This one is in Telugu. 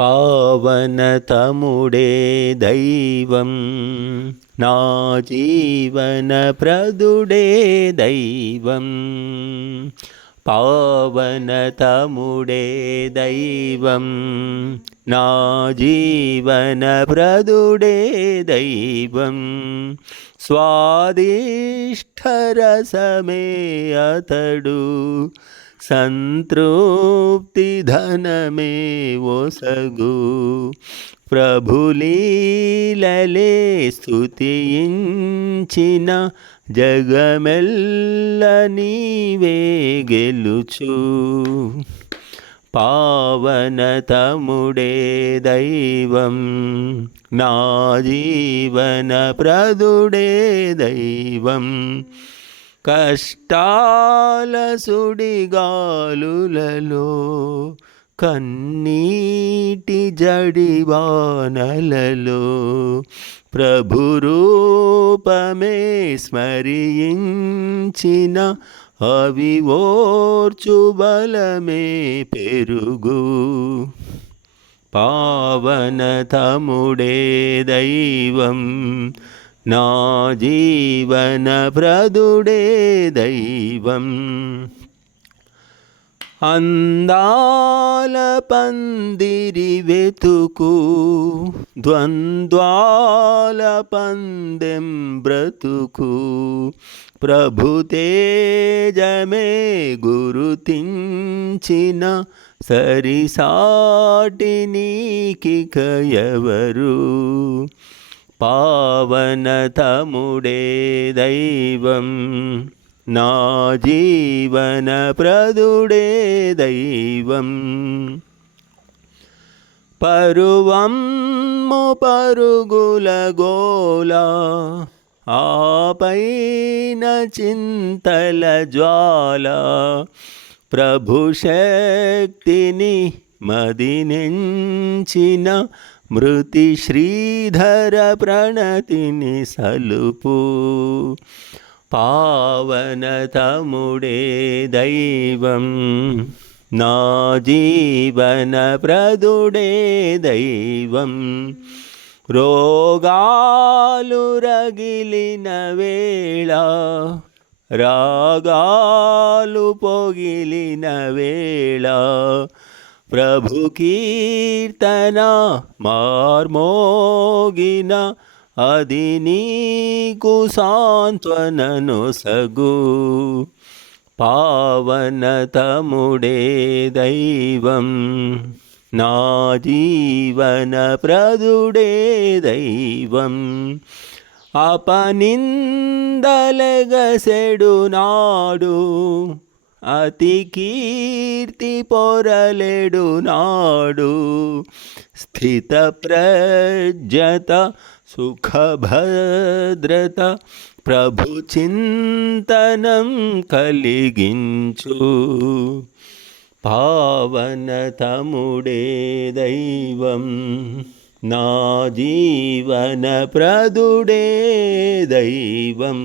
పావనతముడే దైవం నా జీవన ప్రదుడే దైవం పావనతముడే దైవం నా జీవన ప్రదుడే సంతృప్తి ధనమే ఒసగు ప్రభులీలలే స్థుతించిన జగమెల్ల నీవే గెలుచు. పావనతముడే దైవం నా జీవన ప్రదుడే దైవం. కష్టాల సుడిగాలులలో కన్నీటి జడివానలలో ప్రభు రూపమే స్మరించిన అవి ఓర్చు బలమే పెరుగు. పావనతముడే దైవం నా జీవన ప్రదుడే దైవం. అందాల పందిరి వెతుకు ద్వంద్వాల పందెం బ్రతుకు. ప్రభుతేజమే గురుతించిన సరిసాటి నీకి కయవరు పావనతముడే దైవం నా జీవన ప్రదుడే దైవం. పరువమ్ము పరుగుల గోల ఆపైన చింతల జ్వాల ప్రభు శక్తిని మదినెంచిన మృతి శ్రీధర ప్రణతిని సలుపు. పావనతముడే దైవం నా జీవన ప్రదుడే దైవం. రోగాలు రగిలిన వేళ రాగాలు పొగిలిన వేళ ప్రభు కీర్తన మార్మోగిన అది నీకు సాంత్వనను సగు పావనతముడే దైవం నా జీవన ప్రదుడే దైవం అపనిందలగసెడు నాడు అతి కీర్తి పొరలేడు నాడు స్థిత ప్రజత సుఖభద్రత ప్రభు చింతనం కలిగించు. పావనతముడే దైవం నా జీవన ప్రదుడే దైవం.